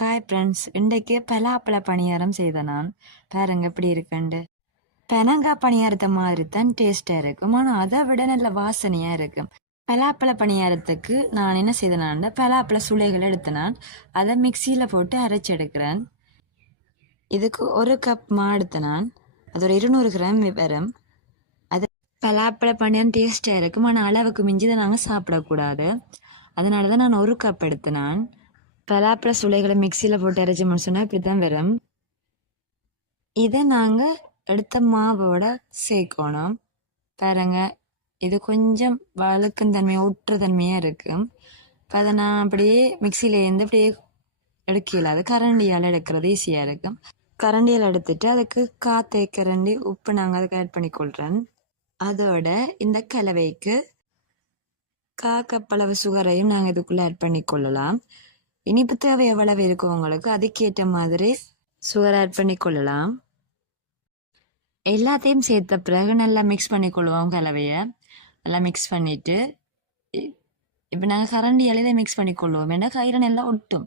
Hi friends, இன்றைக்கு பலாப்பழ பணியாரம் செய்த நான். பாருங்க எப்படி இருக்குண்டு. பெனங்காய் பணியாரத்தை மாதிரி தான் டேஸ்டாக இருக்கும், ஆனால் அதை விட நல்ல வாசனையாக இருக்கும். பலாப்பழ பணியாரத்துக்கு நான் என்ன செய்தேன்னா, பலாப்பழ சுளைகள் எடுத்து நான் அதை மிக்சியில் போட்டு அரைச்செடுக்கிறேன். இதுக்கு 1 கப் மா எடுத்து நான் அது ஒரு 200 கிராம் வரும். அது பலாப்பழ பணியாரம் டேஸ்டாக இருக்கும், ஆனால் அளவுக்கு மிஞ்சி தான் நாங்கள் சாப்பிடக்கூடாது. அதனால தான் நான் 1 கப் எடுத்து நான் பலாப்பழ சுளைகளை மிக்சியில் போட்டு அரைச்சோம்னு சொன்னால் இப்படி தான் வரும். இதை நாங்கள் எடுத்த மாவோட சேர்க்கணும். பாருங்க, இது கொஞ்சம் வழுக்கும் தன்மை ஒட்டுற தன்மையாக இருக்கும். இப்போ அதை நான் அப்படியே மிக்சியிலேருந்து அப்படியே எடுக்கல, அது கரண்டியால் எடுக்கிறது ஈஸியாக இருக்கும். கரண்டியால் எடுத்துட்டு அதுக்கு தேக்கரண்டி உப்பு நாங்கள் அதுக்கு ஆட் பண்ணிக்கொள்கிறேன். அதோட இந்த கலவைக்கு கப்பளவு சுகரையும் நாங்கள் இதுக்குள்ளே ஆட் பண்ணிக்கொள்ளலாம். இனிப்பு தேவை எவ்வளவு இருக்கும் உங்களுக்கு அதுக்கேற்ற மாதிரி சுகர் ஆட் பண்ணி கொள்ளலாம். எல்லாத்தையும் சேர்த்த பிறகு நல்லா மிக்ஸ் பண்ணி கொள்வோம். கலவையை நல்லா மிக்ஸ் பண்ணிட்டு இப்போ நாங்கள் கரண்டியால் இதை மிக்ஸ் பண்ணி கொள்வோம். ஏன்னா கயிறு நல்லா ஒட்டும்,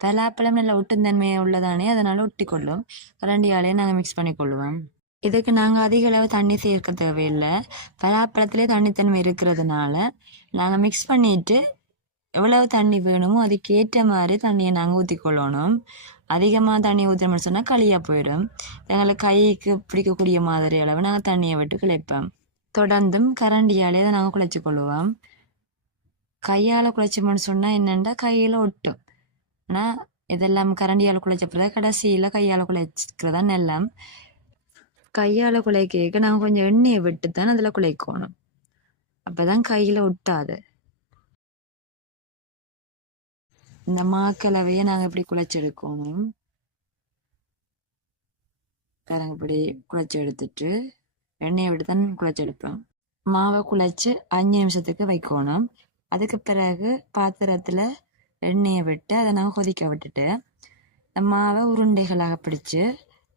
பலாப்பழம் நல்லா ஒட்டும் தன்மையை உள்ளதானே, அதனால ஒட்டி கொள்ளும். கரண்டியாலே நாங்கள் மிக்ஸ் பண்ணி கொள்வோம். இதுக்கு நாங்கள் அதிக அளவு தண்ணி சேர்க்க தேவையில்லை. பலாப்பழத்திலே தண்ணித்தன்மை இருக்கிறதுனால நாங்கள் மிக்ஸ் பண்ணிட்டு எவ்வளவு தண்ணி வேணுமோ அதுக்கேற்ற மாதிரி தண்ணியை நாங்கள் ஊற்றிக்கொள்ளணும். அதிகமாக தண்ணி ஊற்றணும்னு சொன்னால் களியாக போயிடும். எங்களை கைக்கு பிடிக்கக்கூடிய மாதிரி அளவு நாங்கள் தண்ணியை விட்டு குழைப்போம். தொடர்ந்தும் கரண்டியாலே அதை நாங்கள் குழைச்சி கொள்ளுவோம். கையால் குழைச்சோம்னு சொன்னால் என்னென்னா கையில் ஒட்டும். ஆனால் இதெல்லாம் கரண்டியால் குழைச்சப்போ கடைசியில் கையால் குழைச்சிக்கிறதா எல்லாம். கையால் குழைக்க நாங்கள் கொஞ்சம் எண்ணெயை விட்டு தான் அதில் குழைக்கணும், அப்போ தான் கையில் ஒட்டாது. இந்த மாக்கலவையை நாங்கள் இப்படி குழைச்சி எடுக்கணும். பாருங்க, இப்படி குழைச்சி எடுத்துட்டு எண்ணெயை விட்டு தான் குழைச்சி எடுப்போம். மாவை குழைச்சி 5 நிமிஷத்துக்கு வைக்கணும். அதுக்கு பிறகு பாத்திரத்தில் எண்ணெயை விட்டு அதை நாங்கள் கொதிக்க விட்டுட்டு இந்த மாவை உருண்டைகளாக பிடிச்சி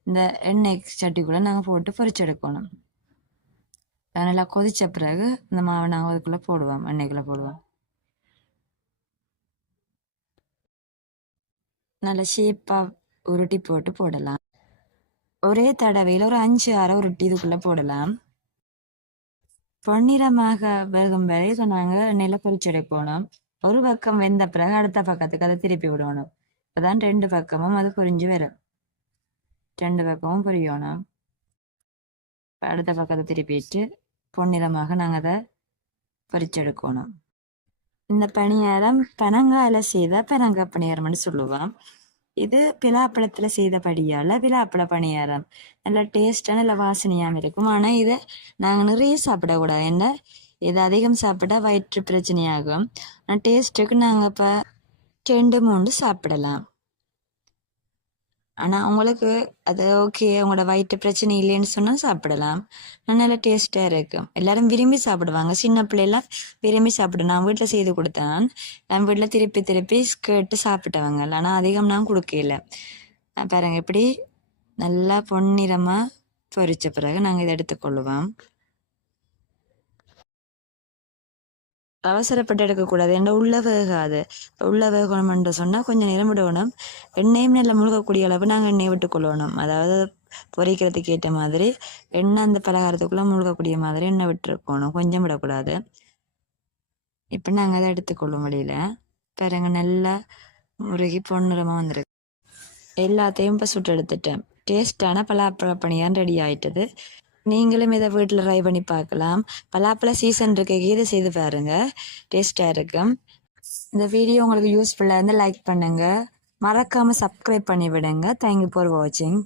இந்த எண்ணெய் சட்டிக்குள்ளே நாங்கள் போட்டு பொரிச்சு எடுக்கணும். நல்லா கொதித்த பிறகு இந்த மாவை நாங்கள் அதுக்குள்ளே போடுவோம், எண்ணெய்க்குள்ளே போடுவோம். நல்ல ஷேப்பாக உருட்டி போட்டு போடலாம். ஒரே தடவையில் ஒரு 5-6 உருட்டி இதுக்குள்ளே போடலாம். பொன்னிறமாக வேகும் வரை இதை நாங்கள் எண்ணெயில் பொரிச்செடுக்கணும். ஒரு பக்கம் வெந்த பிறகு அடுத்த பக்கத்துக்கு அதை திருப்பி விடணும். இப்போதான் 2 பக்கமும் அது பொரிஞ்சு வரும். 2 பக்கமும் பொரியணும். அடுத்த பக்கத்தை திருப்பிட்டு பொன்னிறமாக நாங்கள் அதை பொரிச்செடுக்கணும். இந்த பணியாரம் பனங்காயில செய்த பனங்காய் பணியாரம்னு சொல்லுவோம். இது பிலாப்பழத்தில் செய்த படியால் பிலாப்பழ பணியாரம். நல்ல டேஸ்டாக நல்ல வாசனையாகவும் இருக்கும். ஆனால் இதை நாங்கள் நிறைய சாப்பிடக்கூடாது. என்ன, இது அதிகம் சாப்பிட்டா வயிற்று பிரச்சனையாகும். ஆனால் டேஸ்ட்டுக்கு நாங்கள் இப்போ 2-3 சாப்பிடலாம். ஆனால் உங்களுக்கு அது ஓகே, உங்களோட வயிற்று பிரச்சனை இல்லைன்னு சொன்னால் சாப்பிடலாம். நல்லா டேஸ்ட்டாக இருக்கும். எல்லாரும் விரும்பி சாப்பிடுவாங்க. சின்ன பிள்ளைலாம் விரும்பி சாப்பிடும். நான் வீட்டில் செய்து கொடுத்தேன். என் வீட்டில் திருப்பி திருப்பி கேட்டு சாப்பிட்டவங்க. ஆனால் அதிகம் நான் கொடுக்கல. பாருங்க, இப்படி நல்லா பொன்னிறமாக பொரித்த பிறகு நாங்கள் இதை எடுத்துக்கொள்ளுவோம். அவசரப்பட்டு எடுக்கக்கூடாது, ஏன்னா உள்ள வேகாது. உள்ள வேகணும்னு சொன்னால் கொஞ்சம் நேரம் விடணும். எண்ணெயும் நல்லா முழுகக்கூடிய அளவு நாங்கள் எண்ணெயை விட்டுக்கொள்ளணும். அதாவது பொரிக்கிறதுக்கு ஏற்ற மாதிரி எண்ணெய் அந்த பலகாரத்துக்குள்ளே முழுகக்கூடிய மாதிரி எண்ணெய் விட்டுருக்கணும், கொஞ்சம் விடக்கூடாது. இப்போ நாங்கள் அதை எடுத்துக்கொள்ளும் வழியில் பாருங்க, நல்லா முருகி பொன்னிறமாக வந்துருக்கு. எல்லாத்தையும் இப்போ சுட்டு எடுத்துட்டேன். டேஸ்டான பலாப்பழ பணியாரம் ரெடி ஆயிட்டது. நீங்களும் இதை வீட்டில் ட்ரை பண்ணி பார்க்கலாம். பலாப்பழ சீசன் இருக்க இதை செய்து பாருங்க, டேஸ்டாக இருக்கும். இந்த வீடியோ உங்களுக்கு யூஸ்ஃபுல்லாக இருந்தால் லைக் பண்ணுங்கள், மறக்காமல் சப்ஸ்கிரைப் பண்ணி விடுங்க. தேங்க்யூ ஃபார் வாட்சிங்.